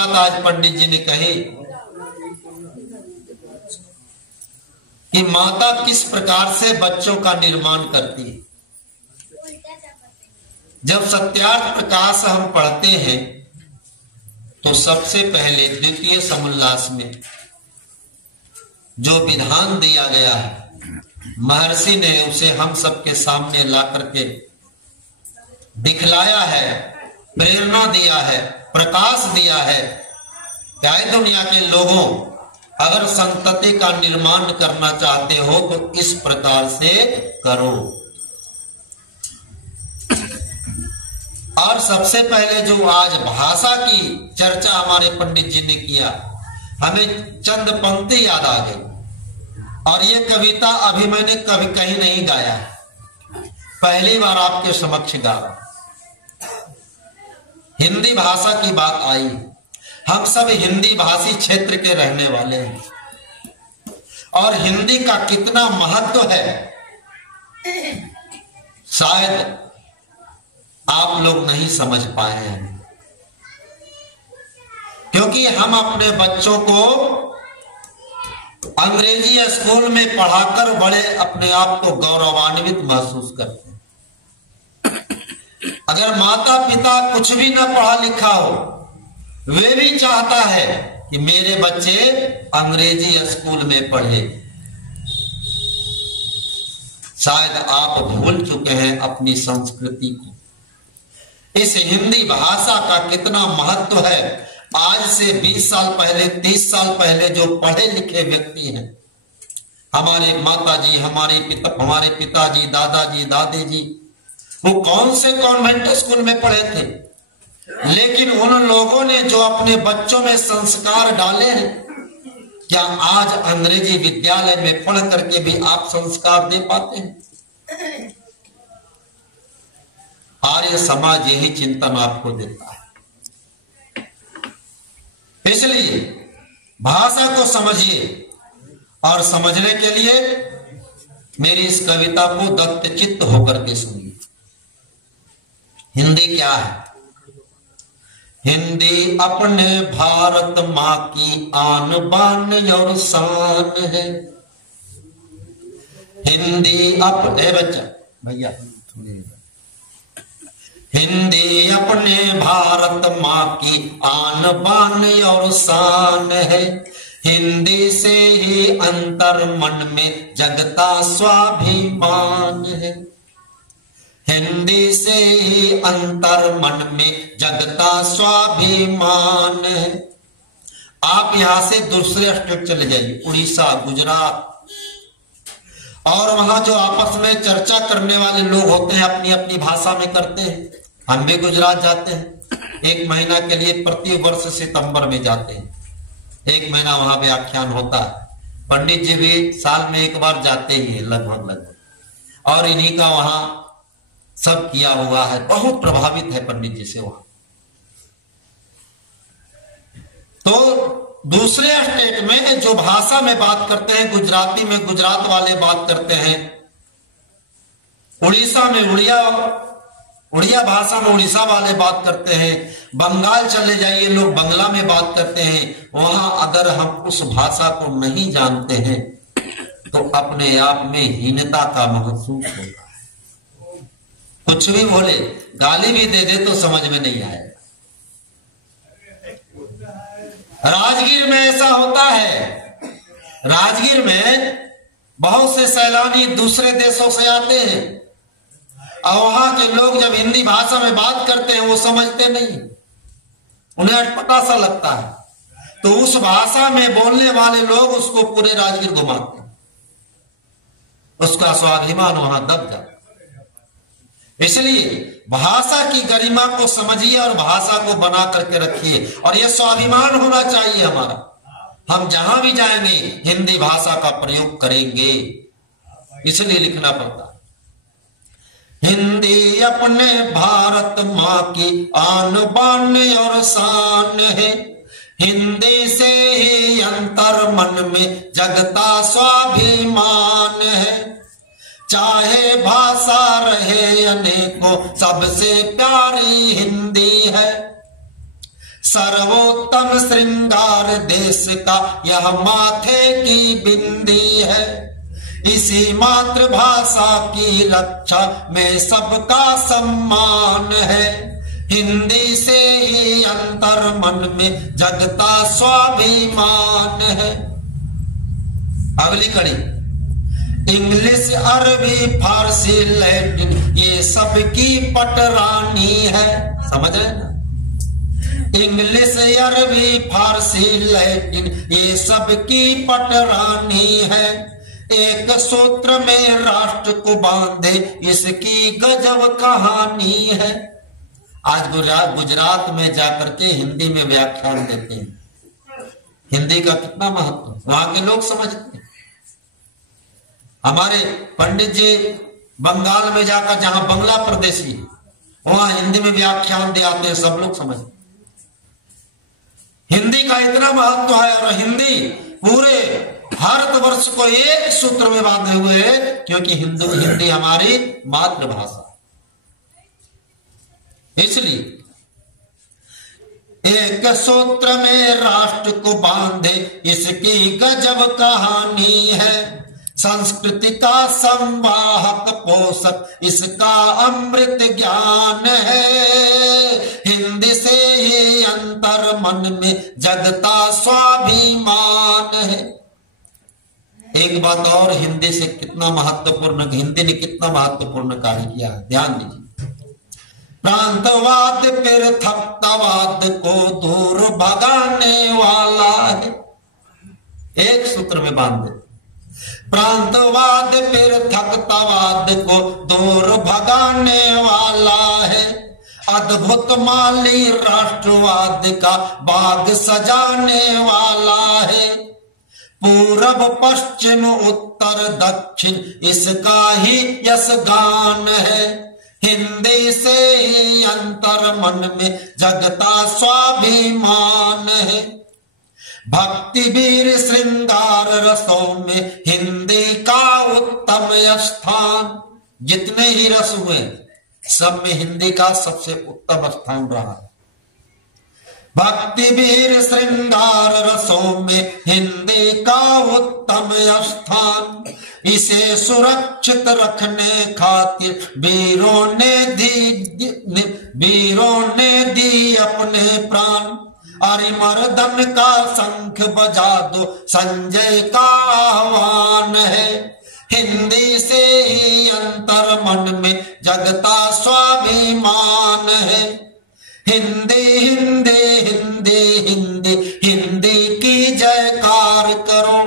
बात आज पंडित जी ने कही कि माता किस प्रकार से बच्चों का निर्माण करती है। जब सत्यार्थ प्रकाश हम पढ़ते हैं तो सबसे पहले द्वितीय समुल्लास में जो विधान दिया गया है महर्षि ने उसे हम सबके सामने ला करके दिखलाया है, प्रेरणा दिया है, प्रकाश दिया है। क्या दुनिया के लोगों, अगर संतति का निर्माण करना चाहते हो तो इस प्रकार से करो। और सबसे पहले जो आज भाषा की चर्चा हमारे पंडित जी ने किया, हमें चंद पंक्ति याद आ गई। और ये कविता अभी मैंने कभी कहीं नहीं गाया, पहली बार आपके समक्ष गा रहा। हिंदी भाषा की बात आई, हम सब हिंदी भाषी क्षेत्र के रहने वाले हैं और हिंदी का कितना महत्व है शायद आप लोग नहीं समझ पाए हैं, क्योंकि हम अपने बच्चों को अंग्रेजी स्कूल में पढ़ाकर बड़े अपने आप को गौरवान्वित महसूस करते हैं। अगर माता पिता कुछ भी न पढ़ा लिखा हो, वे भी चाहता है कि मेरे बच्चे अंग्रेजी स्कूल में पढ़े। शायद आप भूल चुके हैं अपनी संस्कृति को। इस हिंदी भाषा का कितना महत्व है। आज से 20 साल पहले, 30 साल पहले जो पढ़े लिखे व्यक्ति हैं, हमारे माताजी, हमारे पिताजी, दादाजी, दादी जी, वो कौन से कॉन्वेंट स्कूल में पढ़े थे, लेकिन उन लोगों ने जो अपने बच्चों में संस्कार डाले हैं, क्या आज अंग्रेजी विद्यालय में पढ़ करके भी आप संस्कार दे पाते हैं? आर्य समाज यही चिंतन आपको देता है। इसलिए भाषा को समझिए और समझने के लिए मेरी इस कविता को दत्तचित्त होकर के सुनिए। हिंदी क्या है? हिंदी अपने भारत माँ की आन बान और शान है। हिंदी अपने बच्चा भैया, हिंदी अपने भारत माँ की आन बान और शान है। हिंदी से ही अंतर मन में जगता स्वाभिमान है। हिंदी से ही अंतर मन में जगता स्वाभिमान है। आप यहां से दूसरे स्टेट चले जाइए, उड़ीसा, गुजरात, और वहां जो आपस में चर्चा करने वाले लोग होते हैं अपनी अपनी भाषा में करते हैं। हम भी गुजरात जाते हैं 1 महीना के लिए, प्रति वर्ष सितंबर में जाते हैं। 1 महीना वहां व्याख्यान होता है। पंडित जी भी साल में 1 बार जाते ही है लगभग, और इन्हीं का वहां सब किया हुआ है। बहुत प्रभावित है पंडित जी से वहां। तो दूसरे स्टेट में जो भाषा में बात करते हैं, गुजराती में गुजरात वाले बात करते हैं, उड़ीसा में उड़िया भाषा में उड़ीसा वाले बात करते हैं, बंगाल चले जाइए लोग बंगला में बात करते हैं। वहां अगर हम उस भाषा को नहीं जानते हैं तो अपने आप में हीनता का महसूस होता है। कुछ भी बोले, गाली भी दे दे तो समझ में नहीं आएगा। राजगीर में ऐसा होता है। राजगीर में बहुत से सैलानी दूसरे देशों से आते हैं और वहां के लोग जब हिंदी भाषा में बात करते हैं वो समझते नहीं, उन्हें अटपटा सा लगता है। तो उस भाषा में बोलने वाले लोग उसको पूरे राजगीर घुमाते हैं, उसका स्वाभिमान वहां दब जाता है। इसलिए भाषा की गरिमा को समझिए और भाषा को बना करके रखिए, और यह स्वाभिमान होना चाहिए हमारा। हम जहां भी जाएंगे हिंदी भाषा का प्रयोग करेंगे, इसलिए लिखना पड़ता है। हिंदी अपने भारत माँ की आन बान और शान है। हिंदी से ही अंतर मन में जगता स्वाभिमान है। चाहे भाषा रहे अनेकों, सबसे प्यारी हिंदी है। सर्वोत्तम श्रृंगार देश का यह माथे की बिंदी है। इसी मातृभाषा की रक्षा में सबका सम्मान है। हिंदी से ही अंतर मन में जगता स्वाभिमान है। अगली कड़ी, इंग्लिश अरबी फारसी लैटिन ये सबकी पटरानी है। समझ रहे ना? इंग्लिश अरबी फारसी लैटिन ये सबकी पटरानी है। एक सूत्र में राष्ट्र को बांधे इसकी गजब कहानी है। आज गुजरात में जाकर के हिंदी में व्याख्यान देते हैं। हिंदी का कितना महत्व वहां के लोग समझते हैं। हमारे पंडित जी बंगाल में जाकर, जहां बंगला प्रदेशी, वहां हिंदी में व्याख्यान दे आते हैं, सब लोग समझते। हिंदी का इतना महत्व है और हिंदी पूरे भारतवर्ष को एक सूत्र में बांधे हुए है, क्योंकि हिंदी हमारी मातृभाषा। इसलिए एक सूत्र में राष्ट्र को बांधे इसकी गजब कहानी है। संस्कृति का संवाहक पोषक इसका अमृत ज्ञान है। हिंदी से ही अंतर मन में जगता स्वाभिमान है। एक बात और, हिंदी से कितना महत्वपूर्ण, हिंदी ने कितना महत्वपूर्ण कार्य किया है, ध्यान दीजिए। प्रांतवाद पृथकवाद को दूर भगाने वाला है। एक सूत्र में बांध दे, प्रांतवाद पृथकवाद को दूर भगाने वाला है। अद्भुत माली राष्ट्रवाद का बाग सजाने वाला है। पूरब पश्चिम उत्तर दक्षिण इसका ही यश गान है। हिंदी से ही अंतर मन में जगता स्वाभिमान है। भक्ति वीर श्रृंगार रसों में हिंदी का उत्तम स्थान। जितने ही रस हुए सब में हिंदी का सबसे उत्तम स्थान रहा है। भक्ति वीर श्रृंगार रसों में हिंदी का उत्तम स्थान। इसे सुरक्षित रखने खातिर वीरों ने दी अपने प्राण। अरिमर्दन का शंख बजा दो संजय का आह्वान है। हिंदी से ही अंतर मन में जगता स्वाभिमान है। हिंदी हिंदी हिंदी हिंदी हिंदी की जयकार करो।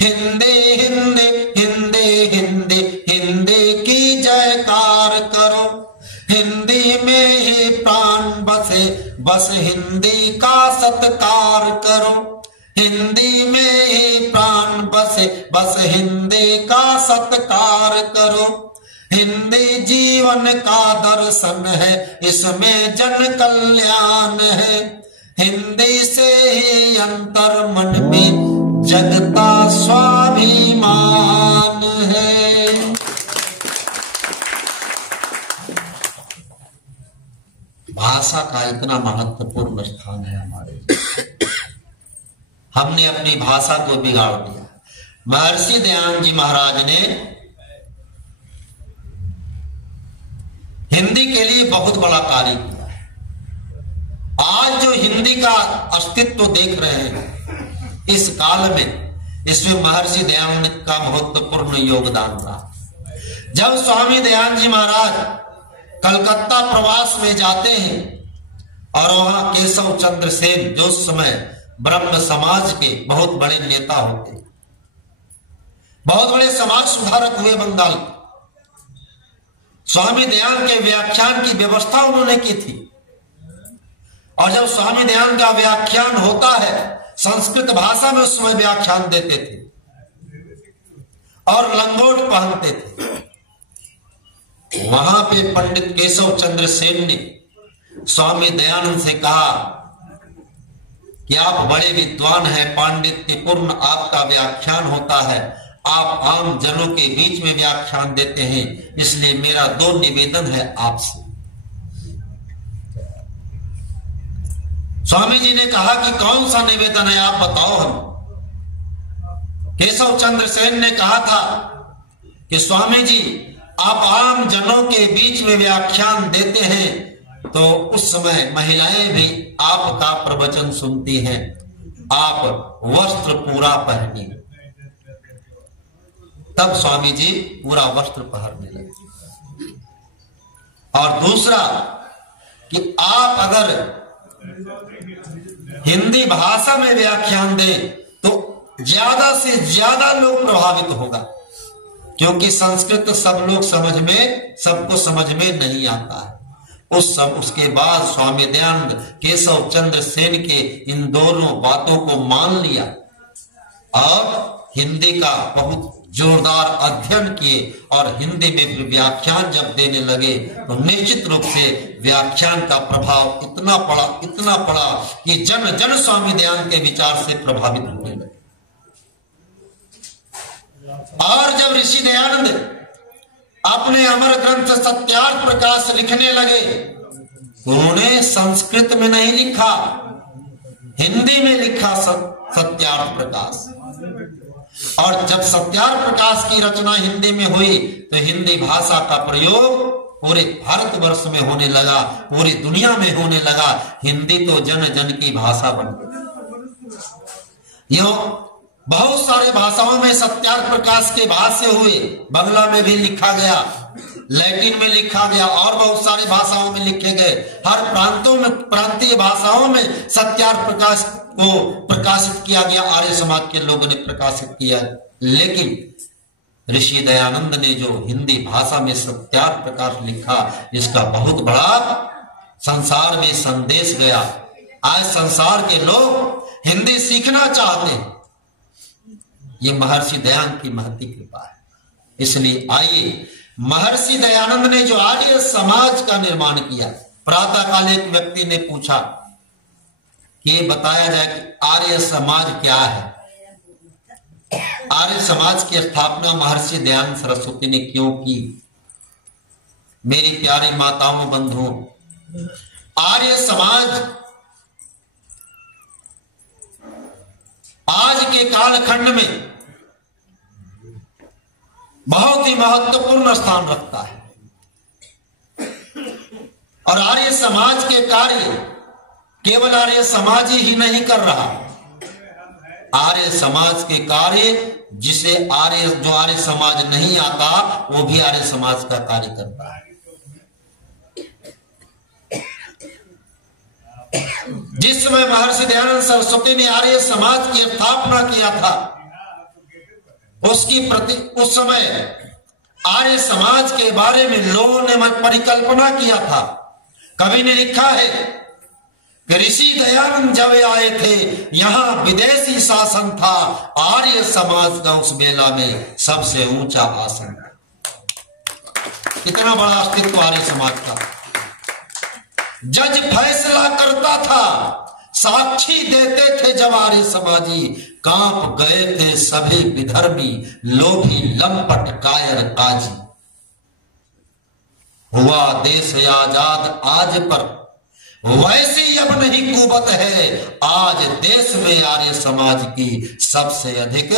हिंदी हिंदी हिंदी हिंदी हिंदी की जयकार करो। हिंदी में ही प्राण बसे बस हिंदी का सत्कार करो। हिंदी में ही प्राण बसे बस हिंदी का सत्कार करो। हिंदी जीवन का दर्शन है, इसमें जन कल्याण है। हिंदी से ही अंतर मन में जगता स्वाभिमान है। भाषा का इतना महत्वपूर्ण स्थान है हमारे। हमने अपनी भाषा को बिगाड़ दिया। महर्षि दयानंद जी महाराज ने हिंदी के लिए बहुत बड़ा कार्य किया। आज जो हिंदी का अस्तित्व देख रहे हैं इस काल में, इसमें महर्षि दयानंद का महत्वपूर्ण योगदान रहा। जब स्वामी दयानंद जी महाराज कलकत्ता प्रवास में जाते हैं और वहां केशव चंद्र सेन, जो उस समय ब्रह्म समाज के बहुत बड़े नेता होते, बहुत बड़े समाज सुधारक हुए बंगाल के, स्वामी दयानंद के व्याख्यान की व्यवस्था उन्होंने की थी। और जब स्वामी दयानंद का व्याख्यान होता है, संस्कृत भाषा में उस समय व्याख्यान देते थे और लंगोट पहनते थे। वहां पे पंडित केशव चंद्र सेन ने स्वामी दयानंद से कहा कि आप बड़े विद्वान हैं, पांडित्यपूर्ण आपका व्याख्यान होता है, आप आम जनों के बीच में व्याख्यान देते हैं, इसलिए मेरा 2 निवेदन है आपसे। स्वामी जी ने कहा कि कौन सा निवेदन है, आप बताओ। हम केशव चंद्र सेन ने कहा था कि स्वामी जी आप आम जनों के बीच में व्याख्यान देते हैं तो उस समय महिलाएं भी आपका प्रवचन सुनती हैं, आप वस्त्र पूरा पहनिए। तब स्वामी जी पूरा वस्त्र पहनने लगे। और दूसरा कि आप अगर हिंदी भाषा में व्याख्यान दें तो ज्यादा से ज्यादा लोग प्रभावित होगा, क्योंकि संस्कृत सब लोग सबको समझ में नहीं आता है। उसके बाद स्वामी दयानंद केशव चंद्र सेन के इन दोनों बातों को मान लिया और हिंदी का बहुत जोरदार अध्ययन किए और हिंदी में फिर व्याख्यान जब देने लगे तो निश्चित रूप से व्याख्यान का प्रभाव इतना पड़ा कि जन जन स्वामी दयानंद के विचार से प्रभावित होने लगे। और जब ऋषि दयानंद अपने अमर ग्रंथ सत्यार्थ प्रकाश लिखने लगे, उन्होंने संस्कृत में नहीं लिखा, हिंदी में लिखा सत्यार्थ प्रकाश। और जब सत्यार्थ प्रकाश की रचना हिंदी में हुई तो हिंदी भाषा का प्रयोग पूरे भारतवर्ष में होने लगा, पूरी दुनिया में होने लगा। हिंदी तो जन जन की भाषा बन गई। बहुत सारे भाषाओं में सत्यार्थ प्रकाश के भाष्य हुए, बंगला में भी लिखा गया, लैटिन में लिखा गया और बहुत सारी भाषाओं में लिखे गए। हर प्रांतीय भाषाओं में सत्यार्थ प्रकाश को प्रकाशित किया गया, आर्य समाज के लोगों ने प्रकाशित किया। लेकिन ऋषि दयानंद ने जो हिंदी भाषा में सत्यार्थ प्रकाश लिखा, इसका बहुत बड़ा संसार में संदेश गया। आज संसार के लोग हिंदी सीखना चाहते हैं, ये महर्षि दयानंद की महती कृपा है। इसलिए आइए, महर्षि दयानंद ने जो आर्य समाज का निर्माण किया, प्रातःकाल एक व्यक्ति ने पूछा कि ये बताया जाए कि आर्य समाज क्या है। आर्य समाज की स्थापना महर्षि दयानंद सरस्वती ने क्यों की? मेरी प्यारी माताओं बंधुओं, आर्य समाज आज के कालखंड में बहुत ही महत्वपूर्ण स्थान रखता है। और आर्य समाज के कार्य केवल आर्य समाज ही नहीं कर रहा, आर्य समाज के कार्य जो आर्य समाज नहीं आता वो भी आर्य समाज का कार्य करता है। जिस समय महर्षि दयानंद सरस्वती ने आर्य समाज की स्थापना किया था, उस समय आर्य समाज के बारे में लोगों ने परिकल्पना किया था। कवि ने लिखा है कि ऋषि दयानंद जब आए थे यहां विदेशी शासन था, आर्य समाज का उस बेला में सबसे ऊंचा आसन था। कितना बड़ा अस्तित्व आर्य समाज का। जज फैसला करता था, साक्षी देते थे जब आर्य समाजी, कांप गए थे सभी विधर्मी, लोभी लंपट कायर काजी। हुआ देश आजाद आज पर, वैसी अब नहीं कुवत है, आज देश में आर्य समाज की सबसे अधिक